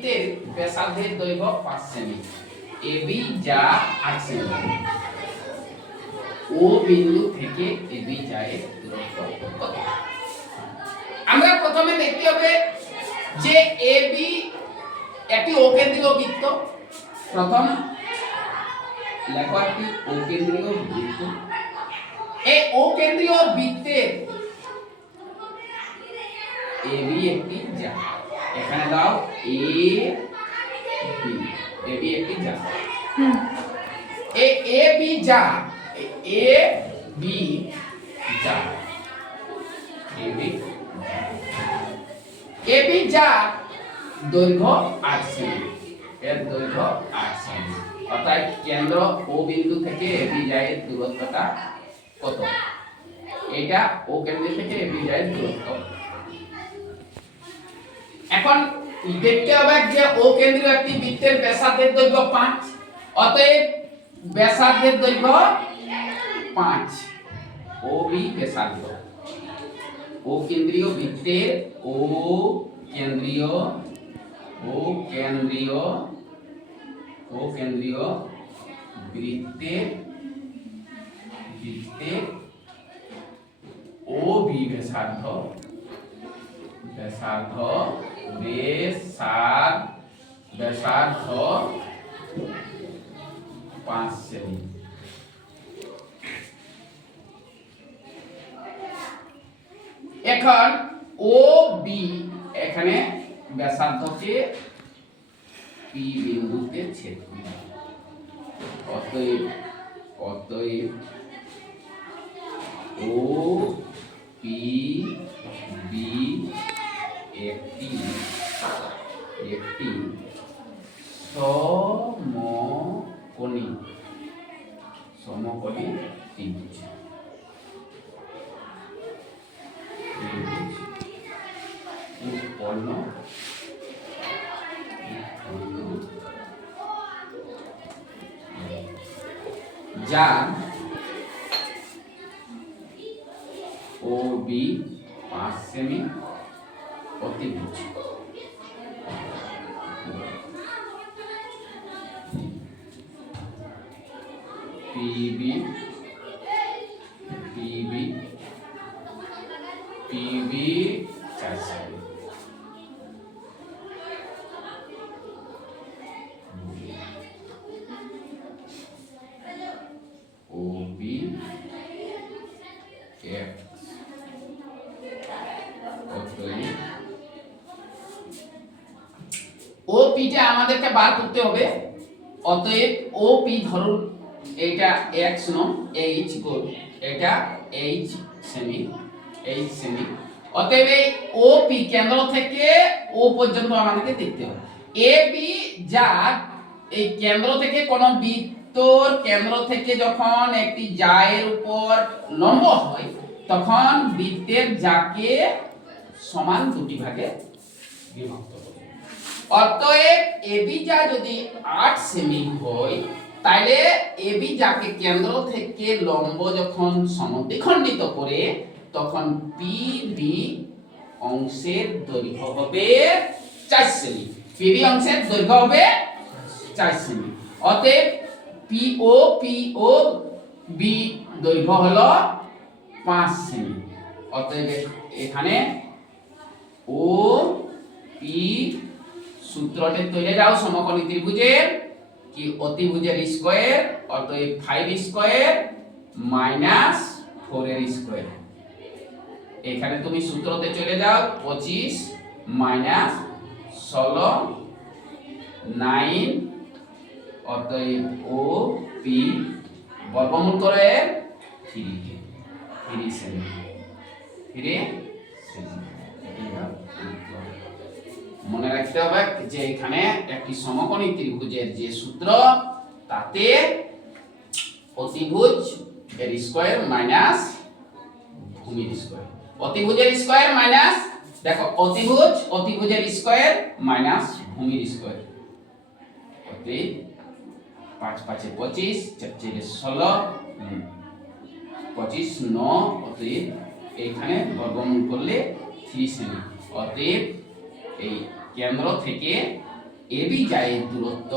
বৃত্তের ব্যাসার্ধের দৈর্ঘ্য 5 সেমি, এবি যা 8 সেমি, ও বিন্দু থেকে এবি যায় দূরত্ব কত? আমরা প্রথমে দেখতে হবে যে এবি একটি অকেন্দ্রীয় বৃত্ত। প্রথম লেখো একটি অকেন্দ্রীয় বৃত্ত। এই অকেন্দ্রীয় বৃত্তের এবি একটি যা, এখানে দাও এ বি, এবি একটি যা। এই এ বি যা, এ বি যা, এ বি যা দৈর্ঘ্য 8 সেমি, এর দৈর্ঘ্য 8 সেমি। অর্থাৎ কেন্দ্র ও বিন্দু থেকে এবি যায় দূরত্বটা কত? এটা ও কেন্দ্র থেকে এবি যায় দূরত্ব। এখন দেখতে হবে যে ও কেন্দ্রীয় একটি বৃত্তের ব্যাসার্ধের দৈর্ঘ্য 5, অতএব ব্যাসার্ধের দৈর্ঘ্য 5, ও বি ব্যাসার্ধ। ও কেন্দ্রীয় বৃত্তের ও কেন্দ্রীয় বৃত্তের ও বি ব্যাসার্ধ 5 সেমি। এখন ও বি এখানে ব্যাসার্ধকে পি বিন্দুতে ছেদ করে, অতএব ও পি বি একটি সমকোণী ত্রিভুজ। উৎপন্ন যার ও বি 5 সেমি অতিভুজ। পিবি 4 সেমি। ও বি এক্স, ও পিটা আমাদেরকে বার করতে হবে। অতএব ও পি ধরুন এটা x নম, h গোল, এটা h সেমি, অতএব এই ও পি কেন্দ্র থেকে ও পর্যন্ত আমাদেরকে দেখতে হবে। এ বি যার এই কেন্দ্র থেকে কোন বৃত্তর কেন্দ্র থেকে যখন একটি জায়ের উপর লম্ব হয় তখন বৃত্তের জাকে সমান দুটি ভাগে বিভক্ত করে। অতএব এবি যা যদি 8 সেমি হয় তাহলে এবি যাকে কেন্দ্র থেকে লম্ব যখন সমদ্বিখণ্ডিত করে তখন পিবি অংশের দৈর্ঘ্য হবে 4 সেমি। পিবি অংশের দৈর্ঘ্য হবে 4 সেমি। অতএব পিও বি দৈর্ঘ্য হলো 5 সেমি। অতএব এখানে ও পি সূত্রটি তৈরি যাও সমকোণী ত্রিভুজের কি অতিভুজের স্কয়ার, অতএব 5 স্কয়ার মাইনাস 4 এর স্কয়ার। এখানে তুমি সূত্রতে চলে যাও 25 মাইনাস 16 9, অতএব ও পি বর্গমূল করে 3 সেমি। মনে রাখতে হবে যে এখানে একটি সমকোণী ত্রিভুজের যে সূত্র তাতে অতিভুজ এর স্কয়ার মাইনাস ভূমির স্কয়ার, অতিভুজের স্কয়ার মাইনাস দেখো অতিভুজের স্কয়ার মাইনাস ভূমির স্কয়ার। অতএব 5 5 25 4 4 16 25 9, অতএব এইখানে বর্গমূল করলে 3 সেমি। অতএব এই কেন্দ্র থেকে এবি জায়ের দূরত্ব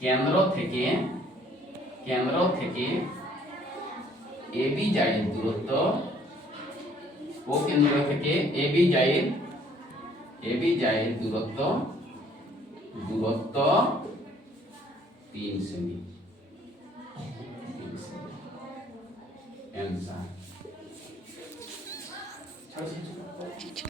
কেন্দ্র থেকে এবি জায়ের দূরত্ব ও কেন্দ্র থেকে এবি জায়ের দূরত্ব 3 সেমি। অ্যান্সার।